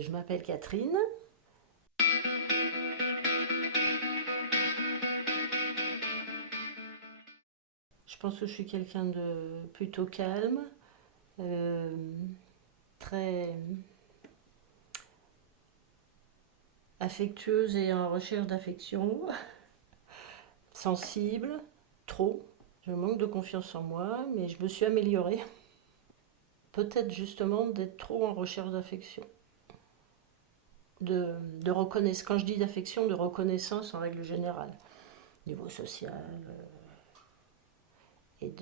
Je m'appelle Catherine. Je pense que je suis quelqu'un de plutôt calme, euh, très affectueuse et en recherche d'affection, sensible, trop. Je manque de confiance en moi, mais je me suis améliorée. Peut-être justement d'être trop en recherche d'affection. De reconnaissance, quand je dis d'affection, de reconnaissance en règle générale, niveau social, et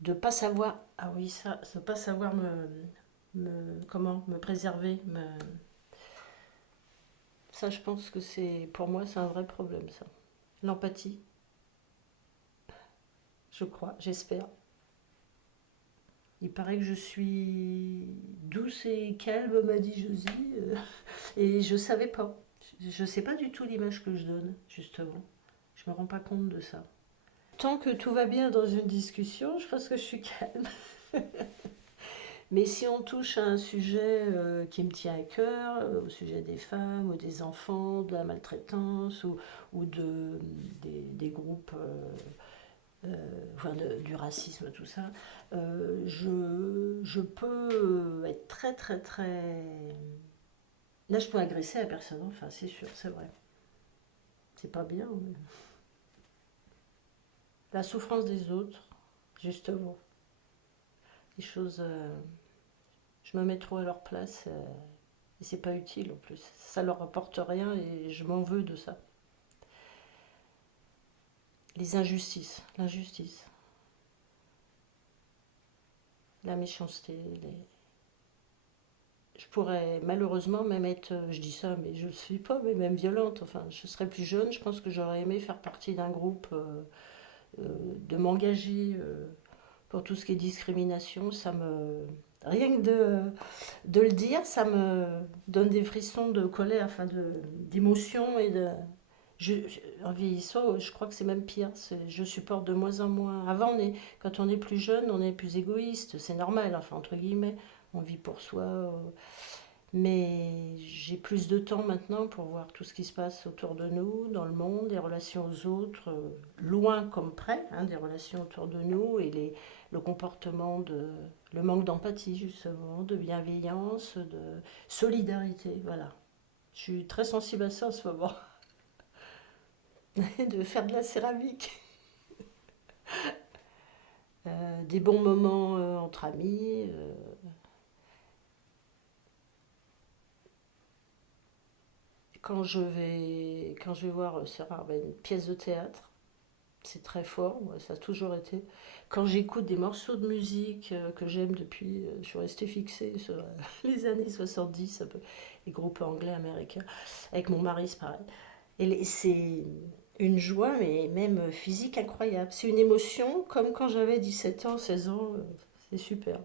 de pas savoir, ah oui, ça, de pas savoir comment, me préserver, ça, je pense que c'est, pour moi, c'est un vrai problème, ça. L'empathie, je crois, j'espère. Il paraît que je suis douce et calme, m'a dit Josie, et je savais pas. Je sais pas du tout l'image que je donne, justement. Je me rends pas compte de ça. Tant que tout va bien dans une discussion, je pense que je suis calme. Mais si on touche à un sujet qui me tient à cœur, au sujet des femmes ou des enfants, de la maltraitance ou des groupes, enfin du racisme, tout ça, je peux être très très très... Là, je peux agresser la personne, enfin c'est sûr, c'est vrai. C'est pas bien, mais... La souffrance des autres, justement. Les choses... je me mets trop à leur place. Et c'est pas utile en plus. Ça leur apporte rien et je m'en veux de ça. Les injustices, l'injustice, la méchanceté. Je pourrais malheureusement même être, je dis ça, mais je ne le suis pas, mais même violente. Enfin, je serais plus jeune, je pense que j'aurais aimé faire partie d'un groupe, de m'engager pour tout ce qui est discrimination. Ça me. Rien que de le dire, ça me donne des frissons de colère, enfin d'émotion et de, en vieillissant, je crois que c'est même pire. Je supporte de moins en moins. Avant, quand on est plus jeune, on est plus égoïste. C'est normal, enfin, entre guillemets. On vit pour soi. Mais j'ai plus de temps maintenant pour voir tout ce qui se passe autour de nous, dans le monde, les relations aux autres, loin comme près, hein, des relations autour de nous et le comportement le manque d'empathie, justement, de bienveillance, de solidarité. Voilà. Je suis très sensible à ça en ce moment. De faire de la céramique. Des bons moments entre amis. Quand je vais voir, c'est rare, ben, une pièce de théâtre, c'est très fort, moi, ça a toujours été. Quand j'écoute des morceaux de musique que j'aime depuis, je suis restée fixée sur les années 70, un peu, les groupes anglais, américains. Avec mon mari, c'est pareil. C'est une joie, mais même physique incroyable. C'est une émotion comme quand j'avais 17 ans, 16 ans. C'est super.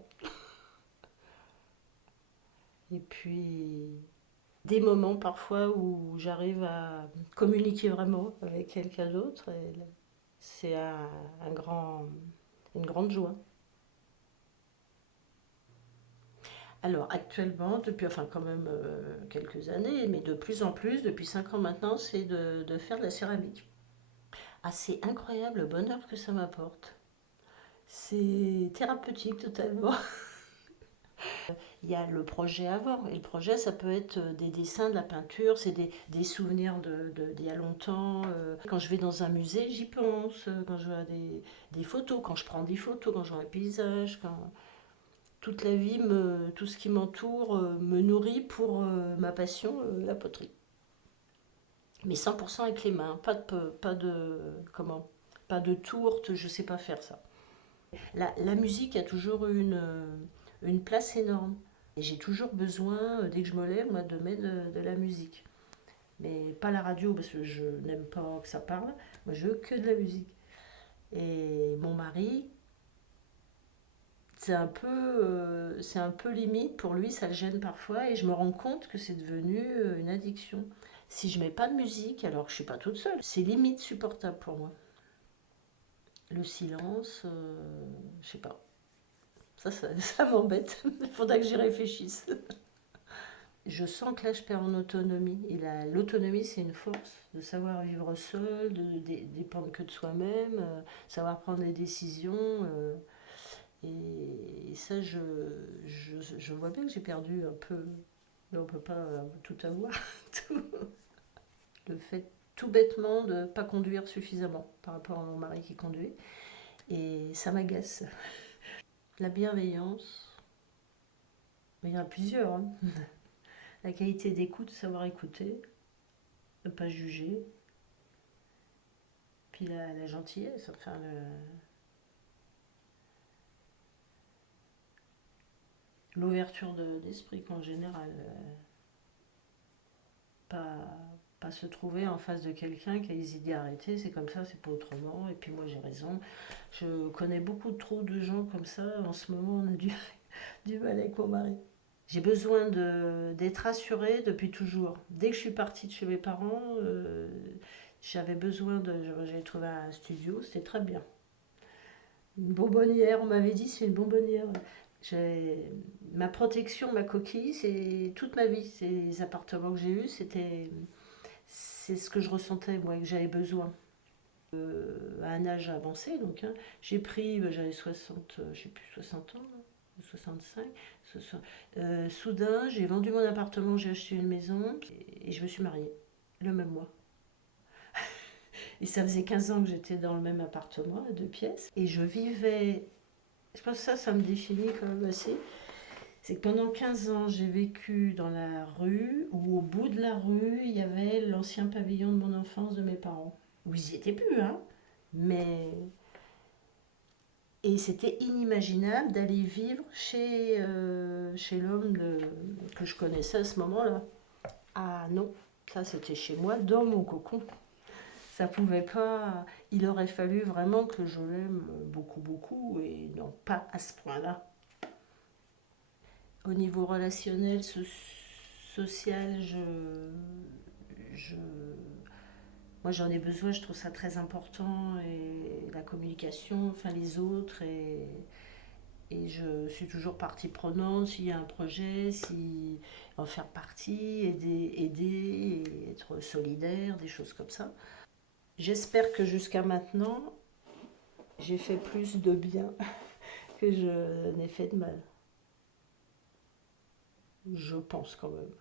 Et puis, des moments parfois où j'arrive à communiquer vraiment avec quelqu'un d'autre. Et c'est un grand, une grande joie. Alors actuellement, depuis enfin quand même quelques années, mais de plus en plus, depuis 5 ans maintenant, c'est de faire de la céramique. Ah, c'est incroyable le bonheur que ça m'apporte. C'est thérapeutique totalement. Il y a le projet avant. Et le projet, ça peut être des dessins, de la peinture, c'est des souvenirs d'il y a longtemps. Quand je vais dans un musée, j'y pense. Quand je vois des photos, quand je prends des photos, quand je vois un paysage, quand toute la vie, tout ce qui m'entoure me nourrit pour ma passion, la poterie. Mais 100% avec les mains, comment, pas de tourte, je sais pas faire ça. La musique a toujours eu une place énorme. Et j'ai toujours besoin, dès que je me lève, moi, de mettre de la musique. Mais pas la radio, parce que je n'aime pas que ça parle. Moi, je veux que de la musique. Et mon mari, c'est un peu limite. Pour lui, ça le gêne parfois. Et je me rends compte que c'est devenu une addiction. Si je mets pas de musique, alors que je suis pas toute seule, c'est limite supportable pour moi. Le silence, je sais pas. Ça m'embête. Il faudra que j'y réfléchisse. je sens que là, je perds en autonomie. Et l'autonomie, c'est une force de savoir vivre seul, de dépendre que de soi-même, savoir prendre des décisions. Et ça, je vois bien que j'ai perdu un peu. Mais on ne peut pas tout avoir. Tout. Le fait tout bêtement de ne pas conduire suffisamment par rapport à mon mari qui conduit. Et ça m'agace. La bienveillance, mais il y en a plusieurs, hein. La qualité d'écoute, savoir écouter, ne pas juger. Puis la gentillesse, enfin l'ouverture d'esprit qu'en général. Pas, pas se trouver en face de quelqu'un qui a les idées arrêtées, c'est comme ça, c'est pas autrement, et puis moi j'ai raison. Je connais beaucoup trop de gens comme ça, en ce moment on a du mal avec mon mari. J'ai besoin d'être assurée depuis toujours. Dès que je suis partie de chez mes parents, j'avais besoin de... J'ai trouvé un studio, c'était très bien. Une bonbonnière, on m'avait dit c'est une bonbonnière. J'ai... Ma protection, ma coquille, c'est toute ma vie. Ces appartements que j'ai eus, c'est ce que je ressentais, moi, que j'avais besoin. À un âge avancé, donc, hein, j'ai pris, j'avais 60, je sais plus, 60 ans, là, 65. Soudain, j'ai vendu mon appartement, j'ai acheté une maison et je me suis mariée le même mois. Et ça faisait 15 ans que j'étais dans le même appartement, à deux pièces. Et je vivais, je pense que ça me définit quand même assez. C'est que pendant 15 ans, j'ai vécu dans la rue, où au bout de la rue, il y avait l'ancien pavillon de mon enfance de mes parents. Où ils n'y étaient plus, hein. Mais. Et c'était inimaginable d'aller vivre chez l'homme que je connaissais à ce moment-là. Ah non, ça c'était chez moi, dans mon cocon. Ça pouvait pas. Il aurait fallu vraiment que je l'aime beaucoup, beaucoup, et non, pas à ce point-là. Au niveau relationnel, social, je, moi j'en ai besoin, je trouve ça très important, et la communication, enfin les autres, et je suis toujours partie prenante s'il y a un projet, si en faire partie, aider, et être solidaire, des choses comme ça. J'espère que jusqu'à maintenant, j'ai fait plus de bien que je n'ai fait de mal. Je pense quand même.